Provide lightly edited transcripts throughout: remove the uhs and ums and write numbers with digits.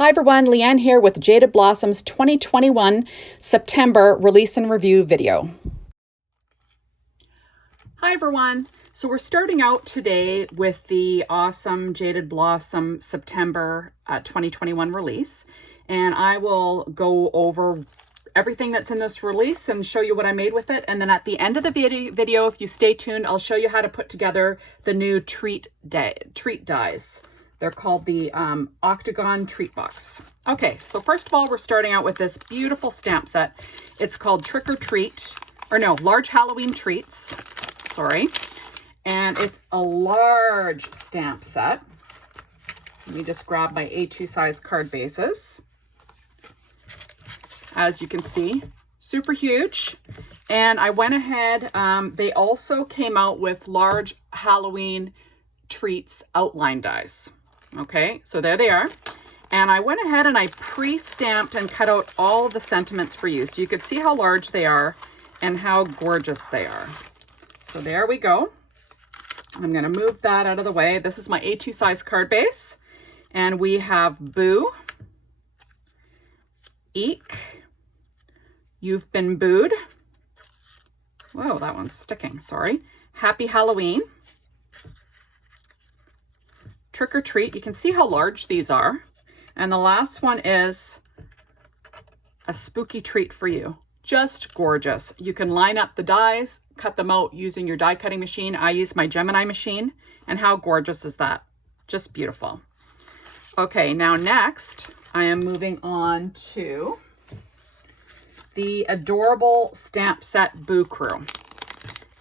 Hi everyone, Leanne here with Jaded Blossoms 2021 September release and review video. Hi everyone. So we're starting out today with the awesome Jaded Blossom September 2021 release. And I will go over everything that's in this release and show you what I made with it. And then at the end of the video, if you stay tuned, I'll show you how to put together the new treat dies. They're called the Octagon Treat Box. Okay, so first of all, we're starting out with this beautiful stamp set. It's called Trick or Treat, or no, Large Halloween Treats, sorry. And it's a large stamp set. Let me just grab my A2 size card bases. As you can see, super huge. And I went ahead, they also came out with large Halloween treats outline dies. Okay, so there they are. And I went ahead and I pre-stamped and cut out all the sentiments for you. So you could see how large they are and how gorgeous they are. So there we go. I'm gonna move that out of the way. This is my A2 size card base. And we have Boo, Eek, You've Been Booed. Whoa, that one's sticking, sorry. Happy Halloween. Trick or Treat. You can see how large these are. And the last one is a spooky treat for you. Just gorgeous. You can line up the dies, cut them out using your die cutting machine. I use my Gemini machine. And how gorgeous is that? Just beautiful. Okay, now next I am moving on to the adorable stamp set Boo Crew.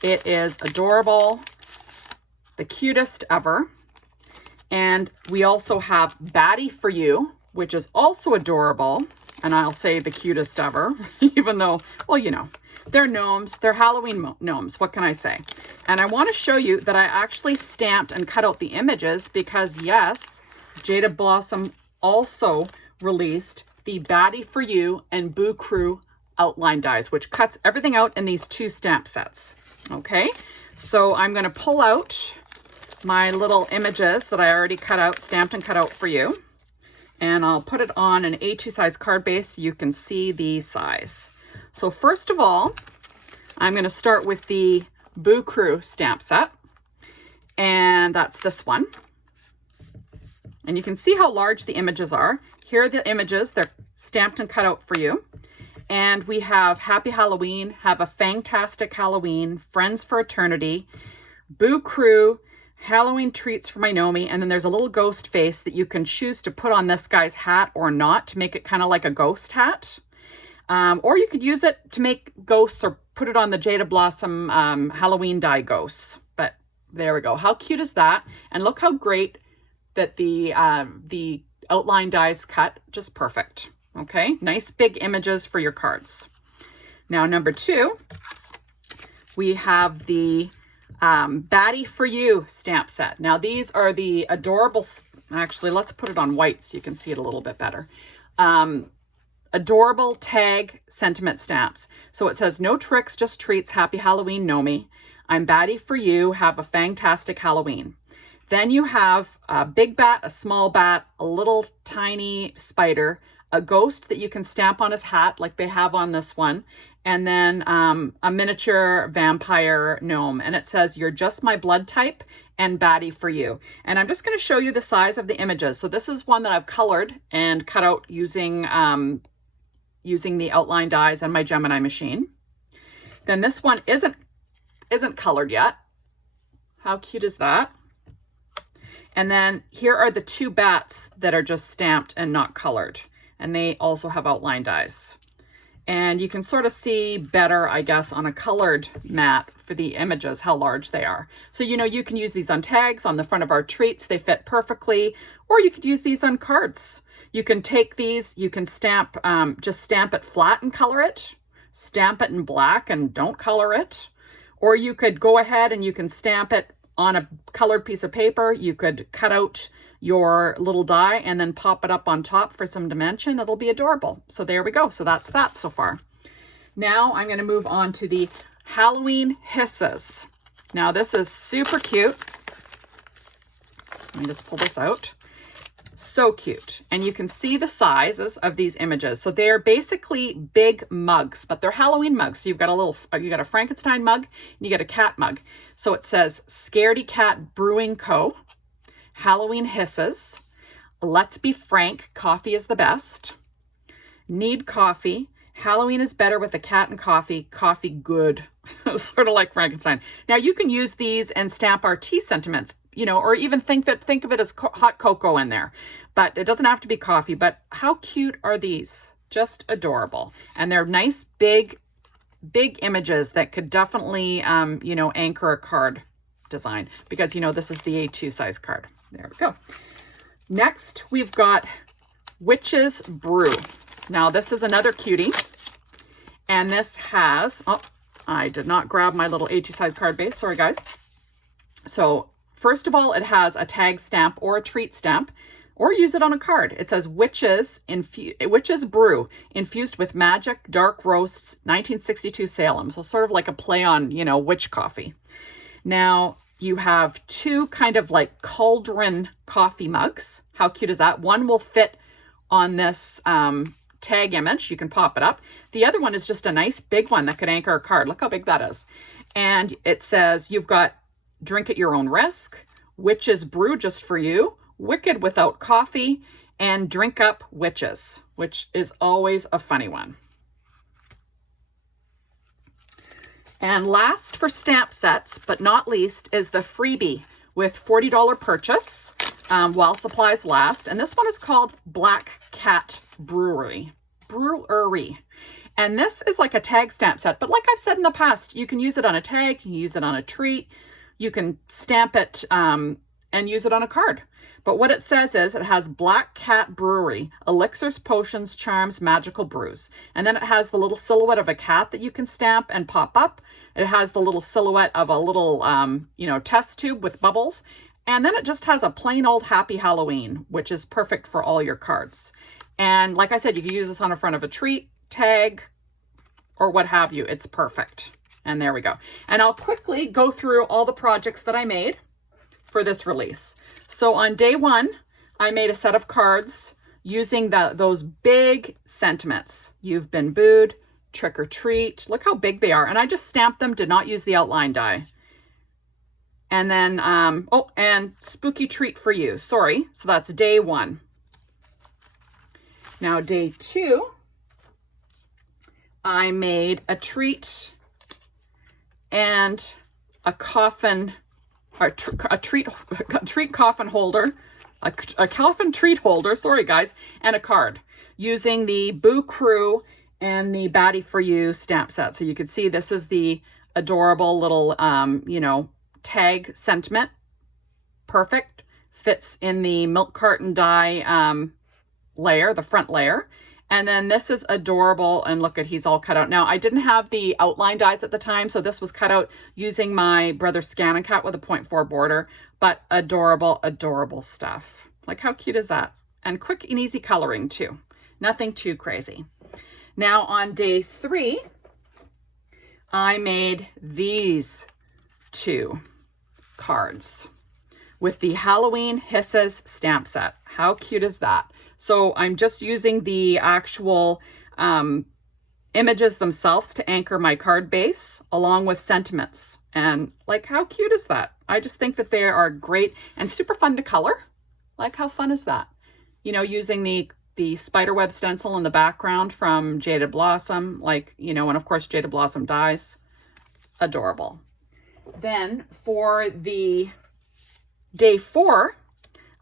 It is adorable, the cutest ever. And we also have Batty for You, which is also adorable. And I'll say the cutest ever, even though, well, you know, they're gnomes. They're Halloween gnomes. What can I say? And I want to show you that I actually stamped and cut out the images because, yes, Jaded Blossom also released the Batty for You and Boo Crew outline dies, which cuts everything out in these two stamp sets. Okay, so I'm going to pull out my little images that I already cut out, stamped and cut out for you. And I'll put it on an A2 size card base so you can see the size. So first of all, I'm going to start with the Boo Crew stamp set. And that's this one. And you can see how large the images are. Here are the images. They're stamped and cut out for you. And we have Happy Halloween, Have a Fantastic Halloween, Friends for Eternity, Boo Crew, Halloween Treats for my Nomi, and then there's a little ghost face that you can choose to put on this guy's hat or not to make it kind of like a ghost hat. Or you could use it to make ghosts or put it on the Jaded Blossom Halloween die ghosts. But there we go. How cute is that? And look how great that the outline dies cut. Just perfect. Okay, nice big images for your cards. Now, number two, we have the Batty for You stamp set. Now these are the adorable, actually let's put it on white so you can see it a little bit better. Adorable tag sentiment stamps. So it says, no tricks, just treats, happy Halloween, Nomi. I'm Batty for You, have a fantastic Halloween. Then you have a big bat, a small bat, a little tiny spider, a ghost that you can stamp on his hat like they have on this one, and then a miniature vampire gnome. And it says, you're just my blood type and Batty for You. And I'm just going to show you the size of the images. So this is one that I've colored and cut out using the outline dies and my Gemini machine. Then this one isn't colored yet. How cute is that? And then here are the two bats that are just stamped and not colored. And they also have outline dies. And you can sort of see better, I guess, on a colored mat for the images, how large they are. So, you know, you can use these on tags on the front of our treats. They fit perfectly. Or you could use these on cards. You can take these, you can stamp, just stamp it flat and color it. Stamp it in black and don't color it. Or you could go ahead and you can stamp it on a colored piece of paper. You could cut out your little die and then pop it up on top for some dimension. It'll be adorable. So there we go. So that's that so far. Now I'm going to move on to the Halloween Hisses. Now this is super cute. Let me just pull this out. So cute. And you can see the sizes of these images. So they're basically big mugs, but they're Halloween mugs. So you've got you got a Frankenstein mug and you got a cat mug. So it says Scaredy Cat Brewing Co., Halloween Hisses, Let's Be Frank, Coffee is the Best, Need Coffee, Halloween is Better with a Cat and Coffee, Coffee Good. Sort of like Frankenstein. Now you can use these and stamp our tea sentiments, you know, or even think of it as hot cocoa in there, but it doesn't have to be coffee. But how cute are these? Just adorable. And they're nice, big images that could definitely, you know, anchor a card design, because, you know, this is the A2 size card. There we go. Next, we've got Witch's Brew. Now this is another cutie, and this has, oh, I did not grab my little A2 size card base. Sorry, guys. So first of all, it has a tag stamp or a treat stamp, or use it on a card. It says Witch's Brew, infused with magic, dark roasts, 1962 Salem. So sort of like a play on, you know, witch coffee. Now you have two kind of like cauldron coffee mugs. How cute is that? One will fit on this tag image. You can pop it up. The other one is just a nice big one that could anchor a card. Look how big that is. And it says you've got Drink at Your Own Risk, Witch's Brew just for you, Wicked Without Coffee, and Drink Up Witches, which is always a funny one. And last for stamp sets, but not least, is the freebie with $40 purchase while supplies last. And this one is called Black Cat Brewery. And this is like a tag stamp set, but like I've said in the past, you can use it on a tag, you can use it on a treat, you can stamp it and use it on a card. But what it says is it has Black Cat Brewery, elixirs, potions, charms, magical brews. And then it has the little silhouette of a cat that you can stamp and pop up. It has the little silhouette of a little, you know, test tube with bubbles. And then it just has a plain old Happy Halloween, which is perfect for all your cards. And like I said, you can use this on the front of a treat, tag, or what have you. It's perfect. And there we go. And I'll quickly go through all the projects that I made for this release. So on day one, I made a set of cards using those big sentiments. You've been booed, trick or treat. Look how big they are. And I just stamped them, did not use the outline die. And then, oh, and spooky treat for you. Sorry. So that's day one. Now day two, I made a treat and a coffin, a treat coffin holder, a coffin treat holder, sorry guys, and a card using the Boo Crew and the Batty For You stamp set. So you can see this is the adorable little, you know, tag sentiment. Perfect. Fits in the milk carton die layer, the front layer. And then this is adorable, and look at, he's all cut out. Now, I didn't have the outline dies at the time, so this was cut out using my brother Scan & Cut with a 0.4 border, but adorable, adorable stuff. Like, how cute is that? And quick and easy coloring too. Nothing too crazy. Now on day three, I made these two cards with the Halloween Hisses stamp set. How cute is that? So I'm just using the actual images themselves to anchor my card base along with sentiments. And like, how cute is that? I just think that they are great and super fun to color. Like, how fun is that? You know, using the spiderweb stencil in the background from Jaded Blossom, like, you know, and of course Jaded Blossom dies. Adorable. Then for the day four,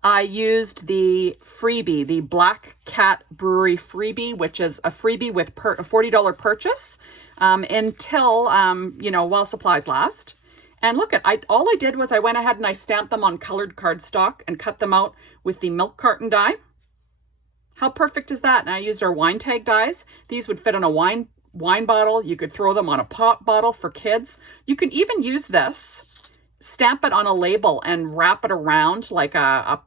I used the freebie, the Black Cat Brewery freebie, which is a freebie with a $40 purchase until, you know, while supplies last. And look at, all I did was I went ahead and I stamped them on colored cardstock and cut them out with the milk carton die. How perfect is that? And I used our wine tag dies. These would fit on a wine bottle. You could throw them on a pop bottle for kids. You can even use this, stamp it on a label and wrap it around like a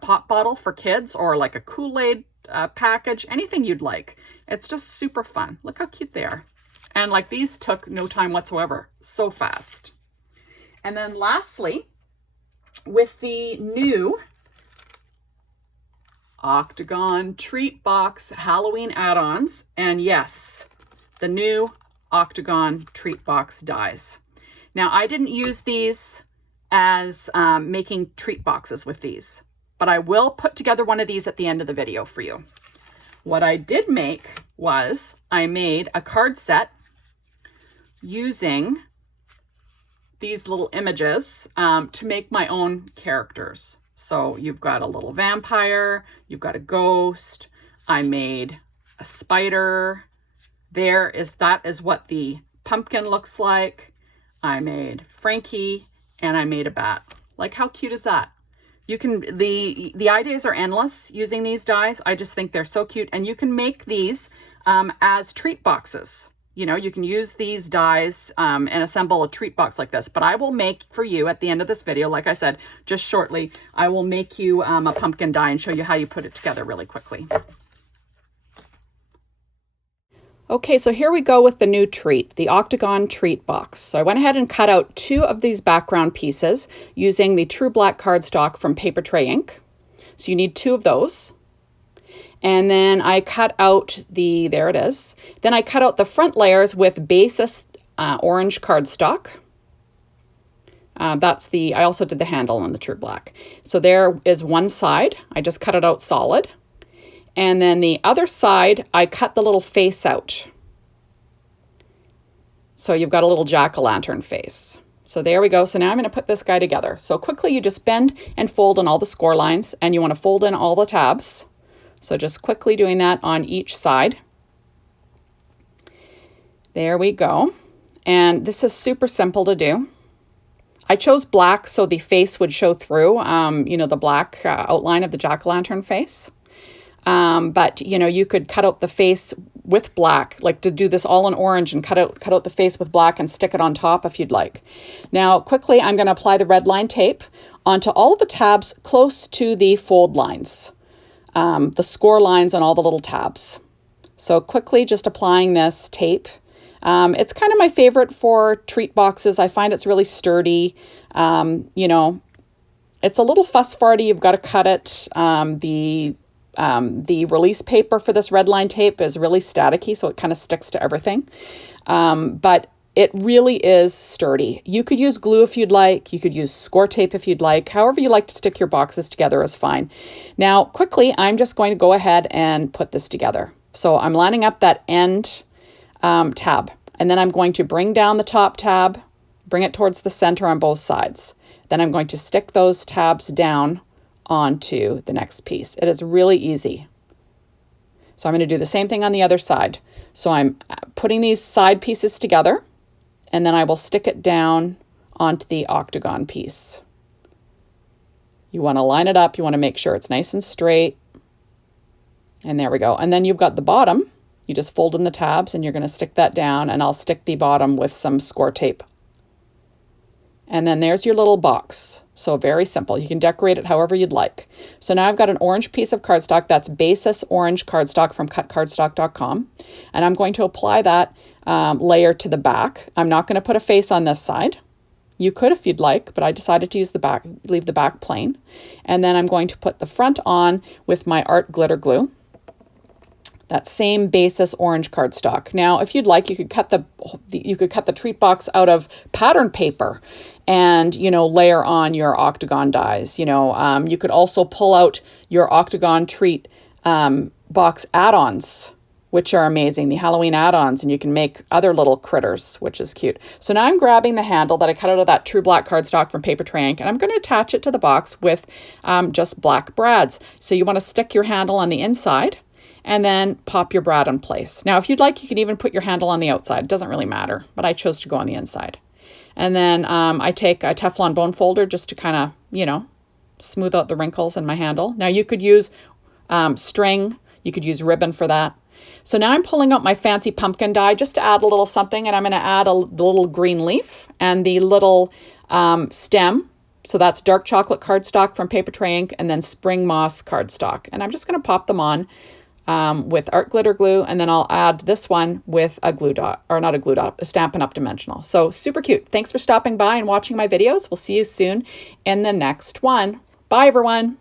pop bottle for kids, or like a Kool-Aid package, anything you'd like. It's just super fun. Look how cute they are. And like, these took no time whatsoever. So fast. And then lastly, with the new Octagon Treat Box Halloween add-ons. And yes, the new Octagon Treat Box dies. Now, I didn't use these as making treat boxes with these, but I will put together one of these at the end of the video for you. What I did make was I made a card set using these little images to make my own characters. So you've got a little vampire, you've got a ghost, I made a spider. That is what the pumpkin looks like. I made Frankie and I made a bat. Like, how cute is that? You can, the ideas are endless using these dies. I just think they're so cute. And you can make these as treat boxes. You know, you can use these dies and assemble a treat box like this. But I will make for you at the end of this video, like I said, just shortly, I will make you a pumpkin die and show you how you put it together really quickly. Okay, so here we go with the new treat, the Octagon Treat Box. So I went ahead and cut out 2 of these background pieces using the True Black cardstock from Paper Tray Ink. So you need 2 of those. And then I cut out there it is. Then I cut out the front layers with Basis orange cardstock. I also did the handle on the True Black. So there is one side. I just cut it out solid. And then the other side, I cut the little face out. So you've got a little jack-o'-lantern face. So there we go. So now I'm going to put this guy together. So quickly you just bend and fold on all the score lines, and you want to fold in all the tabs. So just quickly doing that on each side. There we go. And this is super simple to do. I chose black so the face would show through, you know, the black outline of the jack-o'-lantern face. But you know, you could cut out the face with black, like to do this all in orange, and cut out the face with black and stick it on top if you'd like. Now quickly I'm going to apply the red line tape onto all of the tabs close to the fold lines, the score lines on all the little tabs. So quickly just applying this tape. It's kind of my favorite for treat boxes. I find it's really sturdy. You know, it's a little fuss farty. You've got to cut it. The release paper for this red line tape is really staticky, so it kind of sticks to everything. But it really is sturdy. You could use glue if you'd like. You could use score tape if you'd like. However you like to stick your boxes together is fine. Now, quickly, I'm just going to go ahead and put this together. So I'm lining up that end tab, and then I'm going to bring down the top tab, bring it towards the center on both sides. Then I'm going to stick those tabs down onto the next piece. It is really easy. So I'm going to do the same thing on the other side. So I'm putting these side pieces together, and then I will stick it down onto the octagon piece. You want to line it up. You want to make sure it's nice and straight. And there we go. And then you've got the bottom. You just fold in the tabs and you're going to stick that down, and I'll stick the bottom with some score tape. And then there's your little box. So very simple. You can decorate it however you'd like. So now I've got an orange piece of cardstock. That's Basis orange cardstock from cutcardstock.com. And I'm going to apply that layer to the back. I'm not going to put a face on this side. You could if you'd like, but I decided to use the back, leave the back plain. And then I'm going to put the front on with my art glitter glue. That same Basis orange cardstock. Now, if you'd like, you could cut the treat box out of pattern paper and, you know, layer on your octagon dies. You know, you could also pull out your Octagon Treat Box add-ons, which are amazing, the Halloween add-ons, and you can make other little critters, which is cute. So now I'm grabbing the handle that I cut out of that True Black cardstock from Paper Tray Ink, and I'm going to attach it to the box with just black brads. So you want to stick your handle on the inside and then pop your brad in place. Now, if you'd like, you can even put your handle on the outside. It doesn't really matter, but I chose to go on the inside. And then I take a Teflon bone folder just to kind of, you know, smooth out the wrinkles in my handle. Now, you could use string. You could use ribbon for that. So now I'm pulling out my fancy pumpkin die just to add a little something, and I'm going to add the little green leaf and the little stem. So that's dark chocolate cardstock from Paper Tray Ink, and then spring moss cardstock. And I'm just going to pop them on with art glitter glue, and then I'll add this one with a glue dot, or not a glue dot, a Stampin' Up! Dimensional. So super cute. Thanks for stopping by and watching my videos. We'll see you soon in the next one. Bye, everyone.